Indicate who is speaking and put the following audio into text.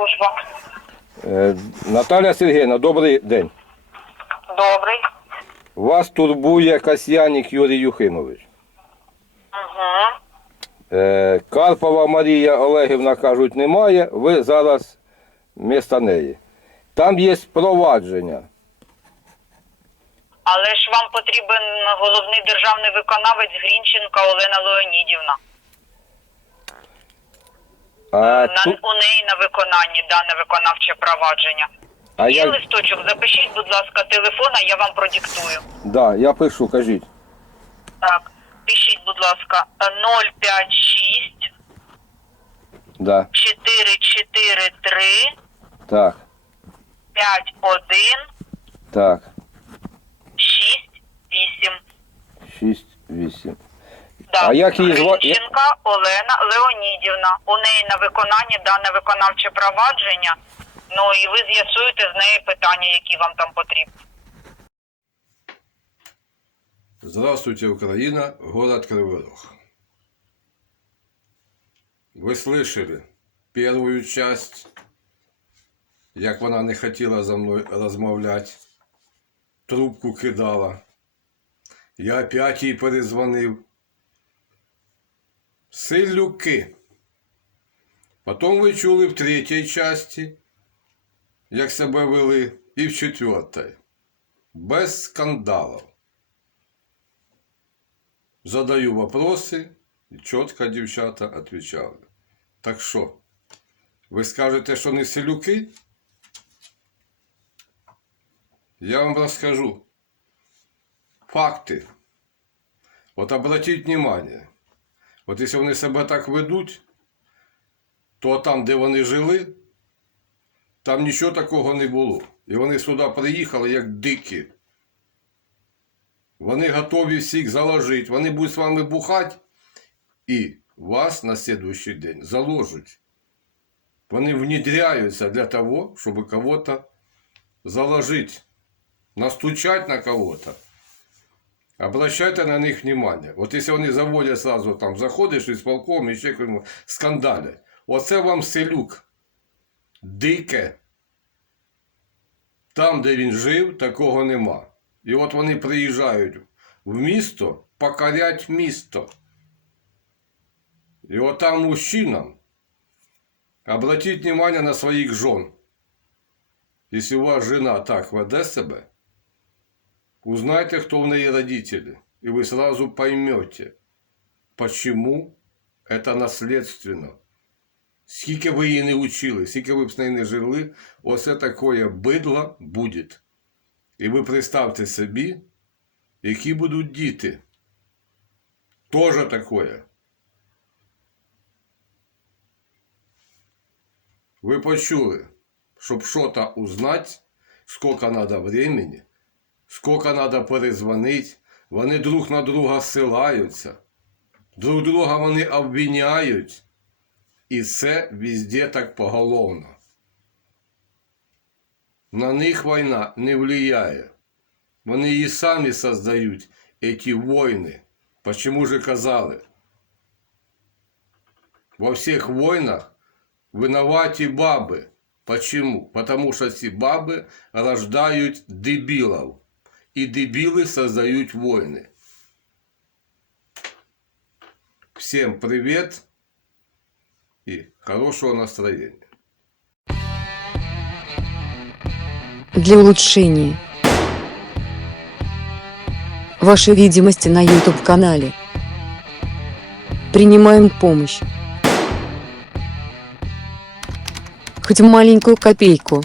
Speaker 1: служба.
Speaker 2: Е, Наталя Сергійовна, добрий день.
Speaker 1: Добрий.
Speaker 2: Вас турбує Касьянік Юрій Юхимович.
Speaker 1: Угу.
Speaker 2: Е, Карпова Марія Олегівна кажуть, немає. Ви зараз міста неї. Там є провадження.
Speaker 1: Але ж вам потрібен головний державний виконавець Грінченка Олена Леонідівна.
Speaker 2: А,
Speaker 1: на,
Speaker 2: ту-
Speaker 1: У неї на виконанні дане виконавче провадження.
Speaker 2: а
Speaker 1: Є
Speaker 2: я,
Speaker 1: листочок, запишіть, будь ласка, телефон, а я вам продиктую.
Speaker 2: да, я пишу, кажіть.
Speaker 1: Так, пишіть, будь ласка, 056
Speaker 2: Да,
Speaker 1: 443
Speaker 2: так,
Speaker 1: 51
Speaker 2: так.
Speaker 1: 68.
Speaker 2: 6, 8.
Speaker 1: Да.
Speaker 2: А як її зва-
Speaker 1: Гринченка Олена Леонідівна. У неї на виконанні дане виконавче провадження. Ну і ви з'ясуєте з неї питання, які вам там потрібні.
Speaker 2: Здравствуйте, Украина, город Кривой Рог. Ви слышали первую часть, як вона не хотіла за мною розмовляти, трубку кидала. Я опять їй перезвонив. Силюки. Потім ви чули в третій часті, як себе вели, і в четвертій. Без скандалів. Задаю вопросы, и четко дівчата отвечали. Так що, ви скажете, що не селюки? Я вам розкажу. Факти. От обратіть внимание. От якщо вони себе так ведуть, то там, де вони жили, там нічого такого не було. І вони сюди приїхали як дикі. Вони готові всіх заложити. Вони будуть з вами бухати і вас на следующий день заложать. Вони внедряються для того, щоб кого-то заложить, настучать на кого-то. Обращайте на них внимание. От якщо вони заводять сразу там, заходиш із полком і ще якось скандалять. Оце вам селюк. Дике. Там, де він жив, такого нема. І от вони приїжджають в місто покорять місто. І от там мужчинам обратіть внимание на своїх жен. Если у вас жена так веде себе, узнайте, кто в неї родители, и вы сразу поймете, почему это наследственно. Скільки ви її не учили, скільки ви б з нею не жили, оце такое бидло буде. І ви представте собі, які будуть діти. Тоже такое. Ви почули, щоб що-то узнать, сколько надо времени, сколько надо перезвонить, вони друг на друга ссилаються, друг друга вони обвиняють. І це везде так поголовно. На них війна не влияє. Вони її самі создають, ці війни. Почему же казали? Во всех войнах виноваті баби. Почему? Потому что ці баби рождають дебилов. І дебіли создають войны. Всем привет и хорошего настроения.
Speaker 3: для улучшения вашей видимости на YouTube-канале. Принимаем помощь. Хоть маленькую копейку.